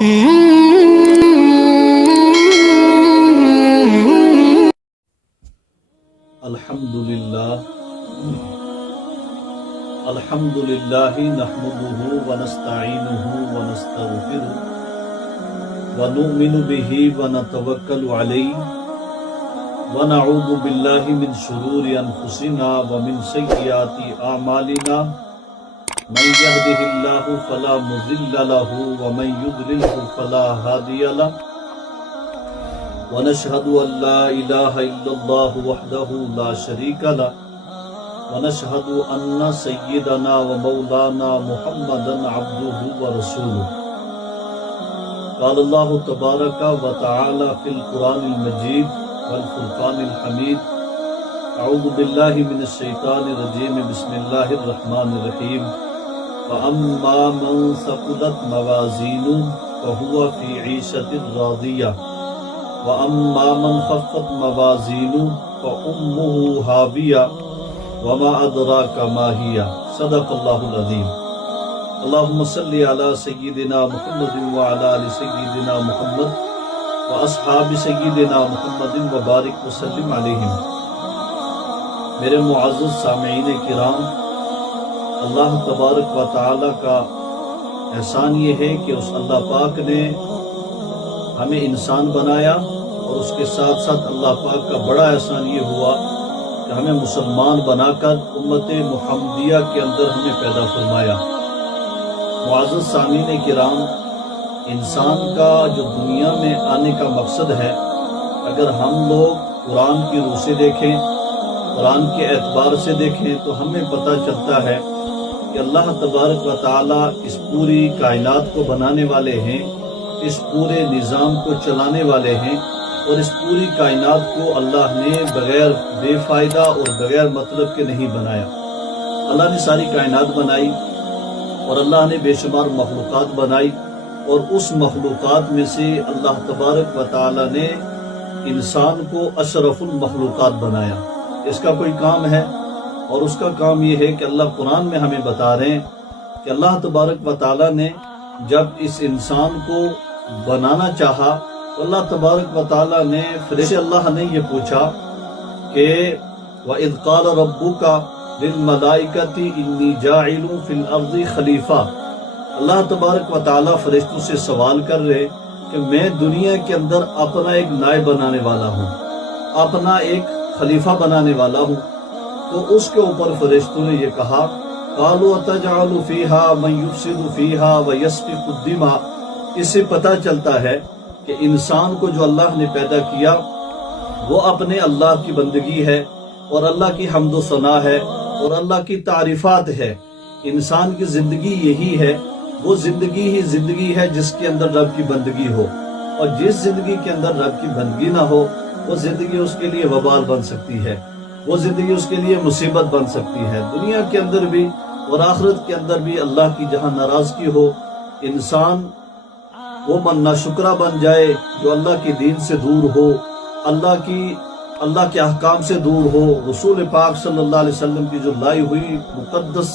الحمدللہ نحمده ونستعینه ونستغفره ونؤمن به ونتوکل علیہ ونعوذ باللہ من شرور انفسنا ومن سیئات اعمالنا من يهده اللہ فلا مضل له ومن يضلله فلا هادی له ونشهد ان لا الہ الا اللہ وحدہ لا شریک له ونشهد ان سیدنا ومولانا محمدا عبده ورسوله قال اللہ تبارک وتعالی فی القرآن المجید والفرقان الحمید اعوذ باللہ من الشیطان الرجیم بسم اللہ الرحمن الرحیم فاما من ثقلت موازینہ فهو فی عیشۃ راضیہ واما من خفت موازینہ فامہ ہاویہ وما ادراک ما ہی صدق اللہ العظیم اللہم صلی علی سیدنا محمد وعلی آل سیدنا محمد واصحاب سیدنا محمد وبارک وسلم علیہم۔ میرے معزز سامعین کرام، اللہ تبارک و تعالی کا احسان یہ ہے کہ اس اللہ پاک نے ہمیں انسان بنایا، اور اس کے ساتھ ساتھ اللہ پاک کا بڑا احسان یہ ہوا کہ ہمیں مسلمان بنا کر امت محمدیہ کے اندر ہمیں پیدا فرمایا۔ معزز سامعین کرام، انسان کا جو دنیا میں آنے کا مقصد ہے، اگر ہم لوگ قرآن کی روح سے دیکھیں، قرآن کے اعتبار سے دیکھیں، تو ہمیں پتہ چلتا ہے کہ اللہ تبارک و تعالی اس پوری کائنات کو بنانے والے ہیں، اس پورے نظام کو چلانے والے ہیں، اور اس پوری کائنات کو اللہ نے بغیر بے فائدہ اور بغیر مطلب کے نہیں بنایا۔ اللہ نے ساری کائنات بنائی، اور اللہ نے بے شمار مخلوقات بنائی، اور اس مخلوقات میں سے اللہ تبارک و تعالی نے انسان کو اشرف المخلوقات بنایا۔ اس کا کوئی کام ہے، اور اس کا کام یہ ہے کہ اللہ قرآن میں ہمیں بتا رہے ہیں کہ اللہ تبارک و تعالی نے جب اس انسان کو بنانا چاہا، اللہ تبارک و تعالی نے فرشتے اللہ نے یہ پوچھا کہ وَإِذْ قَالَ رَبُّكَ لِلْمَلَائِكَةِ إِنِّي جَاعِلٌ فِي الْأَرْضِ خلیفہ۔ اللہ تبارک و تعالی فرشتوں سے سوال کر رہے کہ میں دنیا کے اندر اپنا ایک نائب بنانے والا ہوں، اپنا ایک خلیفہ بنانے والا ہوں۔ تو اس کے اوپر فرشتوں نے یہ کہا قَالُوا أَتَجْعَلُ فِيهَا مَن يُفْسِدُ فِيهَا وَيَسْفِكُ الدِّمَاءَ۔ اس سے پتہ چلتا ہے کہ انسان کو جو اللہ نے پیدا کیا وہ اپنے اللہ کی بندگی ہے، اور اللہ کی حمد و ثنا ہے، اور اللہ کی تعریفات ہے۔ انسان کی زندگی یہی ہے، وہ زندگی ہی زندگی ہے جس کے اندر رب کی بندگی ہو، اور جس زندگی کے اندر رب کی بندگی نہ ہو، وہ زندگی اس کے لیے وبال بن سکتی ہے، وہ زندگی اس کے لیے مصیبت بن سکتی ہے۔ دنیا کے اندر بھی اور آخرت کے اندر بھی اللہ کی جہاں ناراضگی ہو، انسان وہ ناشکرہ بن جائے جو اللہ کی دین سے دور ہو، اللہ کے احکام سے دور ہو، رسول پاک صلی اللہ علیہ وسلم کی جو لائی ہوئی مقدس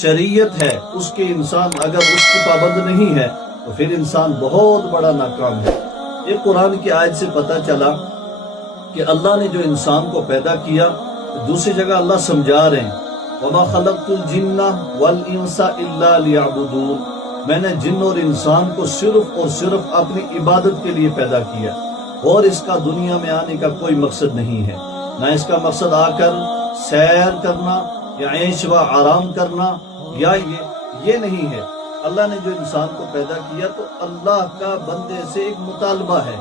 شریعت ہے اس کے انسان اگر اس کی پابند نہیں ہے تو پھر انسان بہت بڑا ناکام ہے۔ یہ قرآن کی آیت سے پتہ چلا کہ اللہ نے جو انسان کو پیدا کیا، دوسری جگہ اللہ سمجھا رہے ہیں وَمَا خَلَقْتُ الْجِنَّ وَالْإِنسَ إِلَّا لِيَعْبُدُونَ۔ میں نے جن اور انسان کو صرف اور صرف اپنی عبادت کے لیے پیدا کیا، اور اس کا دنیا میں آنے کا کوئی مقصد نہیں ہے، نہ اس کا مقصد آ کر سیر کرنا یا عیش و آرام کرنا یا یہ نہیں ہے۔ اللہ نے جو انسان کو پیدا کیا تو اللہ کا بندے سے ایک مطالبہ ہے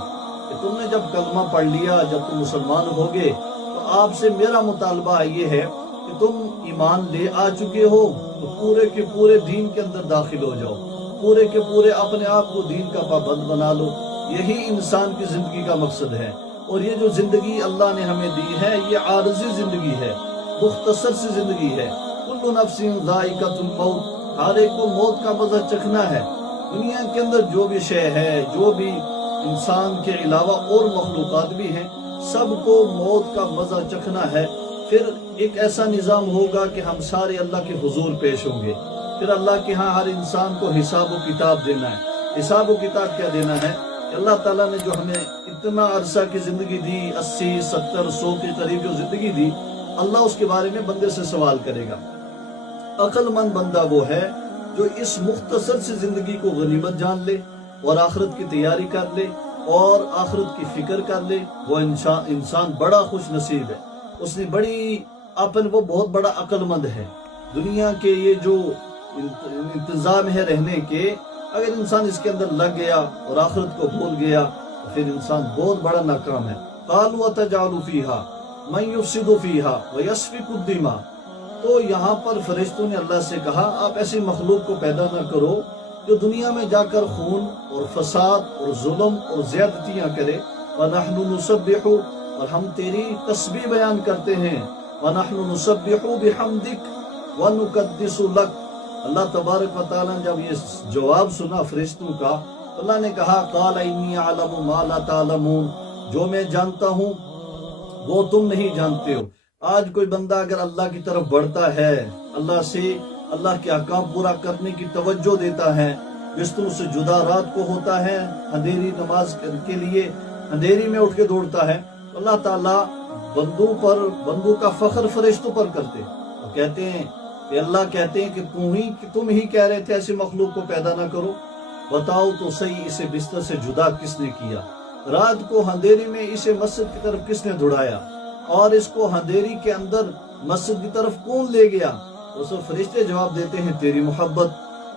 کہ تم نے جب کلمہ پڑھ لیا، جب تم مسلمان ہوگے، تو آپ سے میرا مطالبہ یہ ہے کہ تم ایمان لے آ چکے ہو تو پورے کے پورے دین کے اندر داخل ہو جاؤ، پورے کے پورے اپنے آپ کو دین کا پابند بنا لو۔ یہی انسان کی زندگی کا مقصد ہے، اور یہ جو زندگی اللہ نے ہمیں دی ہے یہ عارضی زندگی ہے، مختصر سی زندگی ہے۔ کل نفس ذائقۃ الموت، ہر ایک کو موت کا مزہ چکھنا ہے۔ دنیا کے اندر جو بھی شے ہے، جو بھی انسان کے علاوہ اور مخلوقات بھی ہیں، سب کو موت کا مزہ چکھنا ہے۔ پھر ایک ایسا نظام ہوگا کہ ہم سارے اللہ کے حضور پیش ہوں گے، پھر اللہ کے ہاں ہر انسان کو حساب و کتاب دینا ہے۔ حساب و کتاب کیا دینا ہے کہ اللہ تعالیٰ نے جو ہمیں اتنا عرصہ کی زندگی دی، 80 70 100 کے قریب جو زندگی دی، اللہ اس کے بارے میں بندے سے سوال کرے گا۔ عقل مند بندہ وہ ہے جو اس مختصر سی زندگی کو غنیمت جان لے اور آخرت کی تیاری کر لے اور آخرت کی فکر کر لے، وہ انسان بڑا خوش نصیب ہے، اس نے وہ بہت بڑا عقل مند ہے۔ دنیا کے یہ جو انتظام ہے رہنے کے، اگر انسان اس کے اندر لگ گیا اور آخرت کو بھول گیا تو پھر انسان بہت بڑا ناکام ہے۔ قالوا اتجعل فیہا من یفسد فیہا ویسفک الدماء، تو یہاں پر فرشتوں نے اللہ سے کہا آپ ایسی مخلوق کو پیدا نہ کرو جو دنیا میں جا کر خون اور فساد اور ظلم اور زیادتیاں کرے۔ وَنَحْنُ نُسَبِّحُ، اور ہم تیری تسبیح بیان کرتے ہیں، وَنَحْنُ نُسَبِّحُ بِحَمْدِكَ وَنُقَدِّسُ لَكَ۔ اللہ تبارک و تعالیٰ نے جب یہ جواب سنا فرشتوں کا، اللہ نے کہا قَالَ إِنِّي أَعْلَمُ مَا لَا تَعْلَمُونَ، جو میں جانتا ہوں وہ تم نہیں جانتے ہو۔ آج کوئی بندہ اگر اللہ کی طرف بڑھتا ہے، اللہ کے احکام پورا کرنے کی توجہ دیتا ہے، بستروں سے جدا رات کو ہوتا ہے، اندھیری نماز کے لیے اندھیری میں اٹھ کے دوڑتا ہے، اللہ تعالیٰ بندوں کا فخر فرشتوں پر کرتے اور کہتے ہیں کہ اللہ کہتے ہیں کہ تم ہی کہہ رہے تھے ایسی مخلوق کو پیدا نہ کرو، بتاؤ تو صحیح اسے بستر سے جدا کس نے کیا، رات کو اندھیری میں اسے مسجد کی طرف کس نے دھڑایا، اور اس کو اندھیری کے اندر مسجد کی طرف کون لے گیا؟ اس فرشتے جواب دیتے ہیں تیری محبت،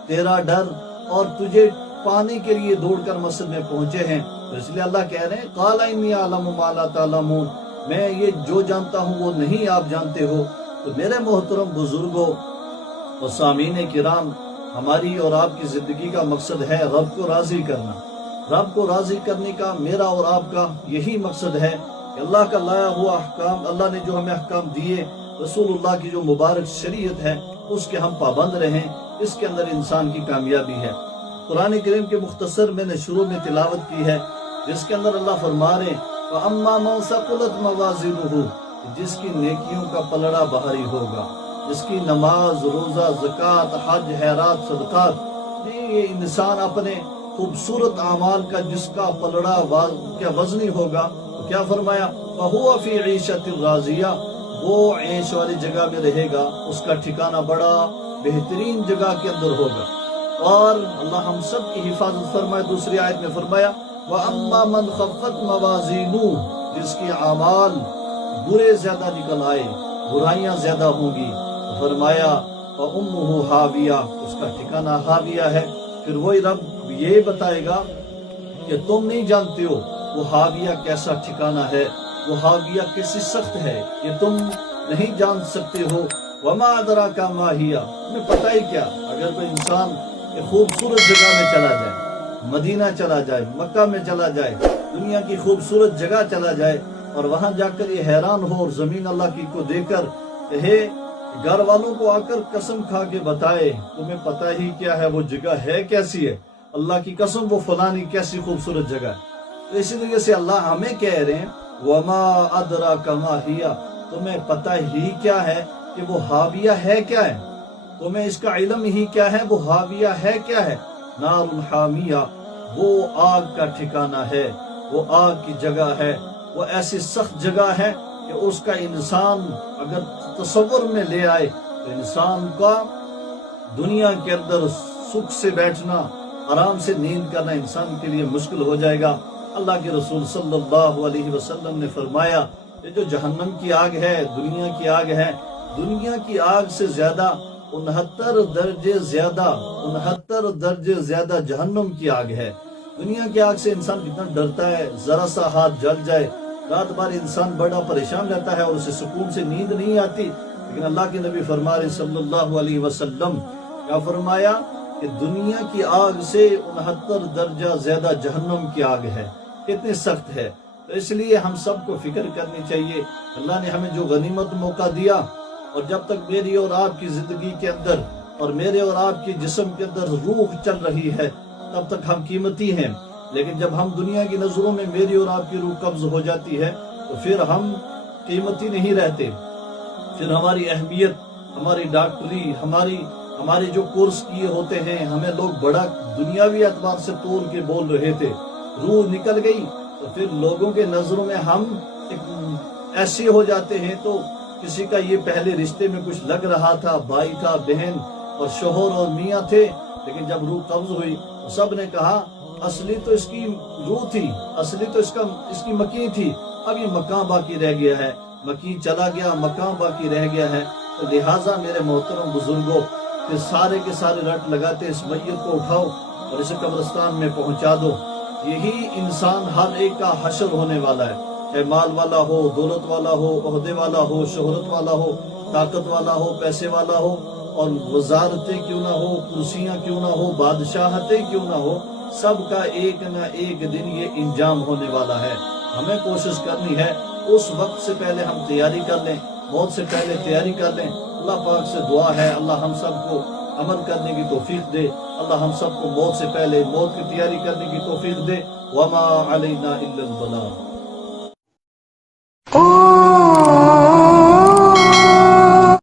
تیرا ڈر، اور تجھے پانے کے لیے دوڑ کر مسجد میں پہنچے ہیں۔ تو اس لیے اللہ کہہ رہے ہیں قَالَ إِنِّي أَعْلَمُ مَا لَا تَعْلَمُونَ، میں یہ جو جانتا ہوں وہ نہیں آپ جانتے ہو۔ تو میرے محترم بزرگوں اور سامعین کرام، ہماری اور آپ کی زندگی کا مقصد ہے رب کو راضی کرنا۔ رب کو راضی کرنے کا میرا اور آپ کا یہی مقصد ہے کہ اللہ کا لایا ہوا احکام، اللہ نے جو ہمیں احکام دیے، رسول اللہ کی جو مبارک شریعت ہے، اس کے ہم پابند رہیں، اس کے اندر انسان کی کامیابی ہے۔ قرآن کریم کے مختصر میں نے شروع میں تلاوت کی ہے، جس کے اندر اللہ فرما رہے ہیں وَأَمَّا مَنْ ثَقُلَتْ مَوَازِينُهُ، جس کی نیکیوں کا پلڑا بھاری ہوگا، جس کی نماز، روزہ، زکوٰۃ، حج، خیرات، صدقات، یہ انسان اپنے خوبصورت اعمال کا جس کا پلڑا کیا وزنی ہوگا، تو کیا فرمایا فَهُوَ فِي عِيشَةٍ رَاضِيَةٍ، وہ عیش والی جگہ میں رہے گا، اس کا ٹھکانہ بڑا بہترین جگہ کے اندر ہوگا۔ اور اللہ ہم سب کی حفاظت فرمائے، دوسری آیت میں فرمایا وَأَمَّا مَنْ خَفَّتْ مَوَازِينُهُ، جس کی اعمال برے زیادہ نکل آئے، برائیاں زیادہ ہوں گی، فرمایا وَأُمُّهُ حَاوِيَةٌ، اس کا ٹھکانہ حاویہ ہے۔ پھر وہی رب یہ بتائے گا کہ تم نہیں جانتے ہو وہ حاویہ کیسا ٹھکانہ ہے، وہ حاویہ کیسی سخت ہے، یہ تم نہیں جان سکتے ہو۔ وَمَا أَدْرَاكَ مَا هِيَ، تمہیں پتہ ہی کیا، اگر کوئی انسان ایک خوبصورت جگہ میں چلا جائے، مدینہ چلا جائے، مکہ میں چلا جائے، دنیا کی خوبصورت جگہ چلا جائے، اور وہاں جا کر یہ حیران ہو اور زمین اللہ کی کو دیکھ کر کہے، گھر والوں کو آ کر قسم کھا کے بتائے تمہیں پتہ ہی کیا ہے وہ جگہ ہے کیسی ہے، اللہ کی قسم وہ فلانی کیسی خوبصورت جگہ ہے۔ تو اسی طریقے سے اللہ ہمیں کہہ رہے ہیں وَمَا أَدْرَاكَ مَا هِيَ، تمہیں پتہ ہی کیا ہے کہ وہ حاویہ ہے کیا ہے، تمہیں اس کا علم ہی کیا ہے وہ حاویہ ہے کیا ہے۔ نار حامیہ، وہ آگ کا ٹھکانہ ہے، وہ آگ کی جگہ ہے، وہ ایسی سخت جگہ ہے کہ اس کا انسان اگر تصور میں لے آئے تو انسان کا دنیا کے اندر سکھ سے بیٹھنا، آرام سے نیند کرنا انسان کے لیے مشکل ہو جائے گا۔ اللہ کے رسول صلی اللہ علیہ وسلم نے فرمایا یہ جو جہنم کی آگ ہے، دنیا کی آگ ہے، دنیا کی آگ سے زیادہ 69 درجے زیادہ جہنم کی آگ ہے۔ دنیا کی آگ سے انسان کتنا ڈرتا ہے، ذرا سا ہاتھ جل جائے، رات بھر انسان بڑا پریشان رہتا ہے اور اسے سکون سے نیند نہیں آتی۔ لیکن اللہ کے نبی فرما رہے صلی اللہ علیہ وسلم، کیا فرمایا کہ دنیا کی آگ سے 69 درجہ زیادہ جہنم کی آگ ہے، کتنی سخت ہے۔ تو اس لیے ہم سب کو فکر کرنی چاہیے، اللہ نے ہمیں جو غنیمت موقع دیا، اور جب تک میری اور آپ کی زندگی کے اندر اور میرے اور آپ کی جسم کے اندر روح چل رہی ہے تب تک ہم قیمتی ہیں، لیکن جب ہم دنیا کی نظروں میں میری اور آپ کی روح قبض ہو جاتی ہے تو پھر ہم قیمتی نہیں رہتے، پھر ہماری اہمیت، ہماری ڈاکٹری، ہمارے جو کورس کیے ہوتے ہیں ہمیں لوگ بڑا دنیاوی اعتبار سے تول کے بول رہے تھے، روح نکل گئی تو پھر لوگوں کے نظروں میں ہم ایسے ہو جاتے ہیں. تو کسی کا یہ پہلے رشتے میں کچھ لگ رہا تھا، بھائی تھا، بہن اور شوہر اور میاں تھے، لیکن جب روح قبض ہوئی تو سب نے کہا اصلی تو اس کی روح تھی، اصلی تو اس کی مکین تھی، اب یہ مکان باقی رہ گیا ہے، مکین چلا گیا، مکان باقی رہ گیا ہے. تو لہٰذا میرے محترم بزرگوں کہ سارے کے سارے رٹ لگاتے اس میت کو اٹھاؤ اور اسے قبرستان میں پہنچا دو. یہی انسان ہر ایک کا حشر ہونے والا ہے، چاہے مال والا ہو، دولت والا ہو، عہدے والا ہو، شہرت والا ہو، طاقت والا ہو، پیسے والا ہو، اور وزارتیں کیوں نہ ہو، کرسیاں کیوں نہ ہو، بادشاہتیں کیوں نہ ہو، سب کا ایک نہ ایک دن یہ انجام ہونے والا ہے. ہمیں کوشش کرنی ہے اس وقت سے پہلے ہم تیاری کر لیں، موت سے پہلے تیاری کر لیں. اللہ پاک سے دعا ہے اللہ ہم سب کو عمل کرنے کی توفیق دے، اللہ ہم سب کو موت سے پہلے موت کی تیاری کرنے کی توفیق دے. وما علینا الا البلاغ.